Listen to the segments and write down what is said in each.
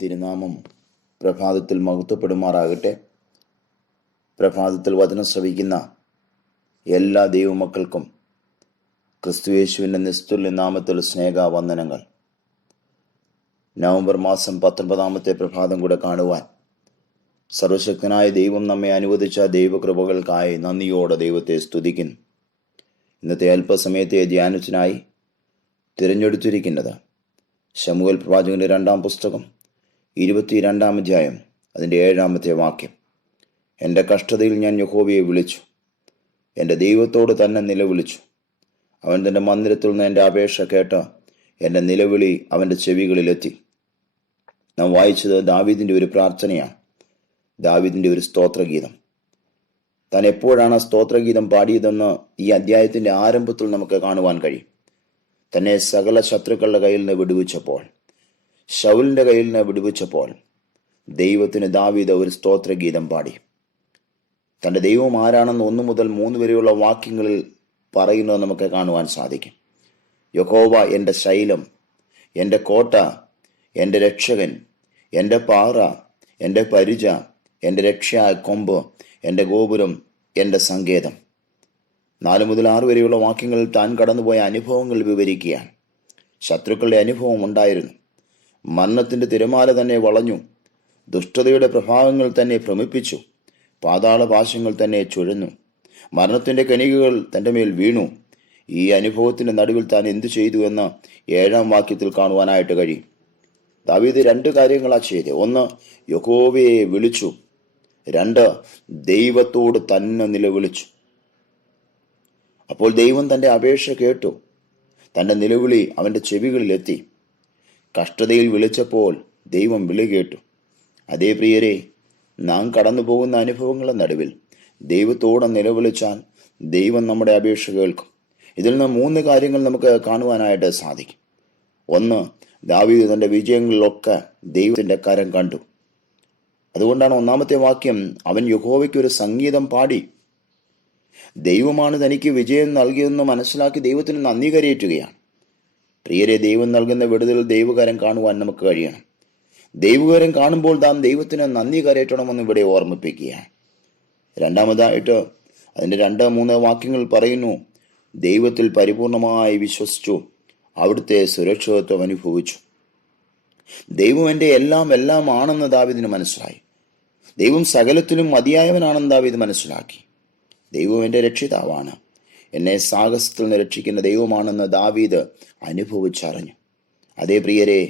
തിരുനാമം പ്രഭാതത്തിൽ മഹത്വപ്പെടുമാറാകട്ടെ. പ്രഭാതത്തിൽ വചനം ശ്രവിക്കുന്ന എല്ലാ ദൈവമക്കൾക്കും ക്രിസ്തുയേശുവിൻ്റെ നിസ്തുല്യ നാമത്തിൽ സ്നേഹവന്ദനങ്ങൾ. നവംബർ മാസം 19 പ്രഭാതം കൂടെ കാണുവാൻ സർവശക്തനായ ദൈവം നമ്മെ അനുവദിച്ച ദൈവകൃപകൾക്കായി നന്ദിയോടെ ദൈവത്തെ സ്തുതിക്കുന്നു. ഇന്നത്തെ അല്പസമയത്തെ ധ്യാനത്തിനായി തിരഞ്ഞെടുത്തിരിക്കുന്നത് ശമൂവേൽ പ്രവാചകന്റെ 2-ാം പുസ്തകം 22-ാം അധ്യായം അതിൻ്റെ 7-ാമത്തെ വാക്യം. എൻ്റെ കഷ്ടതയിൽ ഞാൻ യഹോവയെ വിളിച്ചു, എൻ്റെ ദൈവത്തോട് തന്നെ നിലവിളിച്ചു. അവൻ തൻ്റെ മന്ദിരത്തിൽ നിന്ന് എൻ്റെ അപേക്ഷ കേട്ട് എൻ്റെ നിലവിളി അവൻ്റെ ചെവികളിലെത്തി. നാം വായിച്ചത് ദാവീദിൻ്റെ ഒരു പ്രാർത്ഥനയാണ്, ദാവീദിൻ്റെ ഒരു സ്തോത്രഗീതം. താൻ എപ്പോഴാണ് സ്തോത്രഗീതം പാടിയതെന്ന് ഈ അധ്യായത്തിൻ്റെ ആരംഭത്തിൽ നമുക്ക് കാണുവാൻ കഴിയും. തന്നെ സകല ശത്രുക്കളുടെ കയ്യിൽ നിന്ന് വിടുവിച്ചപ്പോൾ, ശൗലിൻ്റെ കയ്യിൽ നിന്ന് വിടുവിച്ചപ്പോൾ ദൈവത്തിന് ദാവീദ് ഒരു സ്തോത്രഗീതം പാടി. തൻ്റെ ദൈവം ആരാണെന്ന് 1 മുതൽ 3 വരെയുള്ള വാക്യങ്ങളിൽ പറയുന്നത് നമുക്ക് കാണുവാൻ സാധിക്കും. യഹോവ എൻ്റെ ശൈലം, എൻ്റെ കോട്ട, എൻ്റെ രക്ഷകൻ, എൻ്റെ പാറ, എൻ്റെ പരിച, എൻ്റെ രക്ഷയായ കൊമ്പ്, എൻ്റെ ഗോപുരം, എൻ്റെ സങ്കേതം. 4 മുതൽ 6 വരെയുള്ള വാക്യങ്ങളിൽ താൻ കടന്നുപോയ അനുഭവങ്ങൾ വിവരിക്കുകയാണ്. ശത്രുക്കളുടെ അനുഭവം ഉണ്ടായിരുന്നു. മരണത്തിൻ്റെ തിരമാല തന്നെ വളഞ്ഞു, ദുഷ്ടതയുടെ പ്രഭാവങ്ങൾ തന്നെ ഭ്രമിപ്പിച്ചു, പാതാളപാശങ്ങൾ തന്നെ ചുഴന്നു, മരണത്തിൻ്റെ കണികകൾ തൻ്റെ മേൽ വീണു. ഈ അനുഭവത്തിൻ്റെ നടുവിൽ താൻ എന്തു ചെയ്തു എന്ന് 7-ാം വാക്യത്തിൽ കാണുവാനായിട്ട് കഴിയും. ദാവീദ് 2 കാര്യങ്ങളാണ് ചെയ്തത്. 1, യഹോവയെ വിളിച്ചു. 2, ദൈവത്തോട് തന്നെ നിലവിളിച്ചു. അപ്പോൾ ദൈവം തൻ്റെ അപേക്ഷ കേട്ടു, തൻ്റെ നിലവിളി അവൻ്റെ ചെവികളിലെത്തി. കഷ്ടതയിൽ വിളിച്ചപ്പോൾ ദൈവം വിളി കേട്ടു. അതേ പ്രിയരെ, നാം കടന്നു പോകുന്ന അനുഭവങ്ങളുടെ നടുവിൽ ദൈവത്തോടെ നിലവിളിച്ചാൽ ദൈവം നമ്മുടെ അപേക്ഷ കേൾക്കും. ഇതിൽ നിന്ന് 3 കാര്യങ്ങൾ നമുക്ക് കാണുവാനായിട്ട് സാധിക്കും. 1, ദാവീദ് തൻ്റെ വിജയങ്ങളിലൊക്കെ ദൈവത്തിൻ്റെ കരം കണ്ടു. അതുകൊണ്ടാണ് 1-ാമത്തെ വാക്യം, അവൻ യഹോവയ്ക്ക് ഒരു സംഗീതം പാടി. ദൈവമാണ് തനിക്ക് വിജയം നൽകിയതെന്ന് മനസ്സിലാക്കി ദൈവത്തിന് നന്ദി കരയേറ്റുകയാണ്. പ്രിയരെ, ദൈവം നൽകുന്ന വിടുതൽ ദൈവകരം കാണുവാൻ നമുക്ക് കഴിയണം. ദൈവകരം കാണുമ്പോൾ നാം ദൈവത്തിന് നന്ദി കരയറ്റണമെന്ന് ഇവിടെ ഓർമ്മിപ്പിക്കുകയാണ്. 2-ാമതായിട്ട് അതിൻ്റെ 2-3 വാക്യങ്ങൾ പറയുന്നു, ദൈവത്തിൽ പരിപൂർണമായി വിശ്വസിച്ചു, അവിടുത്തെ സുരക്ഷിതത്വം അനുഭവിച്ചു. ദൈവം എൻ്റെ എല്ലാം ആണെന്ന് ദാവീദിന് മനസ്സിലായി. ദൈവം സകലത്തിലും മതിയായവനാണെന്ന് ദാവീദ് മനസ്സിലാക്കി. ദൈവം എൻ്റെ രക്ഷിതാവാണ്, എന്നെ സാഹസത്തിൽ നിന്ന് രക്ഷിക്കുന്ന ദൈവമാണെന്ന് ദാവീദ് അനുഭവിച്ചറിഞ്ഞു. അതേ പ്രിയരെ,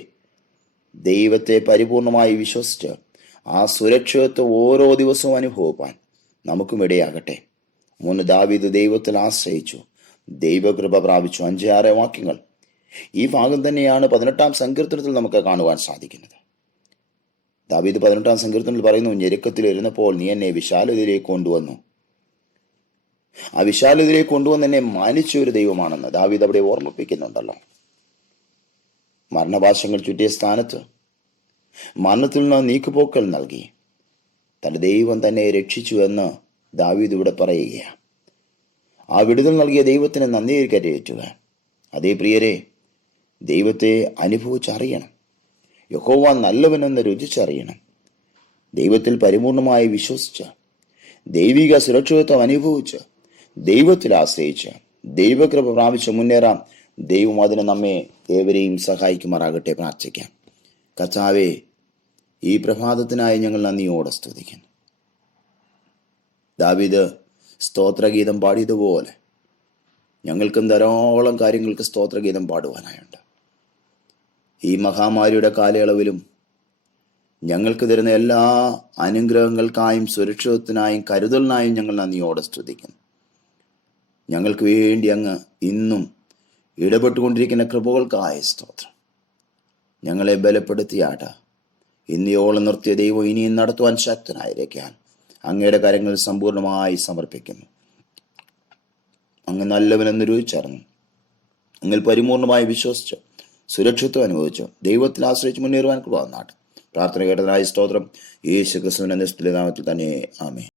ദൈവത്തെ പരിപൂർണമായി വിശ്വസിച്ച് ആ സുരക്ഷിതത്വം ഓരോ ദിവസവും അനുഭവിപ്പാൻ നമുക്കും ഇടയാകട്ടെ. 3, ദാവീദ് ദൈവത്തിൽ ആശ്രയിച്ചു, ദൈവകൃപ പ്രാപിച്ചു. 5-6 വാക്യങ്ങൾ. ഈ ഭാഗം തന്നെയാണ് 18-ാം സങ്കീർത്തനത്തിൽ നമുക്ക് കാണുവാൻ സാധിക്കുന്നത്. ദാവീദ് 18-ാം സങ്കീർത്തനത്തിൽ പറയുന്നു, ഞെരുക്കത്തിൽ ഇരുന്നപ്പോൾ നീ എന്നെ വിശാലതയിലേക്ക് കൊണ്ടുവന്നു. ആ വിശാലതയിലേക്ക് കൊണ്ടുവന്ന് എന്നെ മാനിച്ച ഒരു ദൈവമാണെന്ന് ദാവീദ് അവിടെ ഓർമ്മിപ്പിക്കുന്നുണ്ടല്ലോ. മരണപാശങ്ങൾ ചുറ്റിയ സ്ഥാനത്ത് മരണത്തിൽ നിന്ന് നീക്കുപോക്കൽ നൽകി തൻ്റെ ദൈവം തന്നെ രക്ഷിച്ചു എന്ന് ദാവീദ് ഇവിടെ പറയുകയാണ്. ആ വിടുതൽ നൽകിയ ദൈവത്തിന് നന്ദി കരയേറ്റുക. അതേ പ്രിയരെ, ദൈവത്തെ അനുഭവിച്ചറിയണം. യഹോവ നല്ലവനെന്ന് രുചിച്ചറിയണം. ദൈവത്തിൽ പരിപൂർണമായി വിശ്വസിച്ച്, ദൈവിക സുരക്ഷിതത്വം അനുഭവിച്ച്, ദൈവത്തിൽ ആശ്രയിച്ച്, ദൈവകൃപ പ്രാപിച്ച് മുന്നേറാം. ദൈവം അതിന് നമ്മെ ഏവരെയും സഹായിക്കുമാറാകട്ടെ. പ്രാർത്ഥിക്കാം. കർത്താവേ, ഈ പ്രഭാതത്തിനായി ഞങ്ങൾ നന്ദിയോടെ സ്തുതിക്കുന്നു. ദാവീദ് സ്തോത്രഗീതം പാടിയതുപോലെ ഞങ്ങൾക്കും ധാരാളം കാര്യങ്ങൾക്ക് സ്തോത്രഗീതം പാടുവാനായുണ്ട്. ഈ മഹാമാരിയുടെ കാലയളവിലും ഞങ്ങൾക്ക് തരുന്ന എല്ലാ അനുഗ്രഹങ്ങൾക്കായും സുരക്ഷിതത്തിനായും കരുതലിനായും ഞങ്ങൾ നന്ദിയോടെ സ്തുതിക്കുന്നു. ഞങ്ങൾക്ക് വേണ്ടി അങ്ങ് ഇന്നും ഇടപെട്ടുകൊണ്ടിരിക്കുന്ന കൃപകൾക്കായ സ്തോത്രം. ഞങ്ങളെ ബലപ്പെടുത്തിയാട്ട ഇന്നിയോളം നിർത്തിയ ദൈവം ഇനിയും നടത്തുവാൻ ശക്തനായിരിക്കാൻ അങ്ങയുടെ കാര്യങ്ങൾ സമ്പൂർണ്ണമായി സമർപ്പിക്കുന്നു. അങ്ങ് നല്ലവനെന്ന് രുചിച്ചറിഞ്ഞു, അങ്ങിൽ പരിപൂർണമായി വിശ്വസിച്ച് സുരക്ഷിത്വം അനുഭവിച്ചു ദൈവത്തിൽ ആശ്രയിച്ച് മുന്നേറുവാൻ കൃപ വന്നാട്ടെ. പ്രാർത്ഥന കേട്ടതിനായി സ്തോത്രം. യേശു ക്രിസ്തുവിന്റെ നിസ്തുല്യ നാമത്തിൽ തന്നെ ആമേൻ.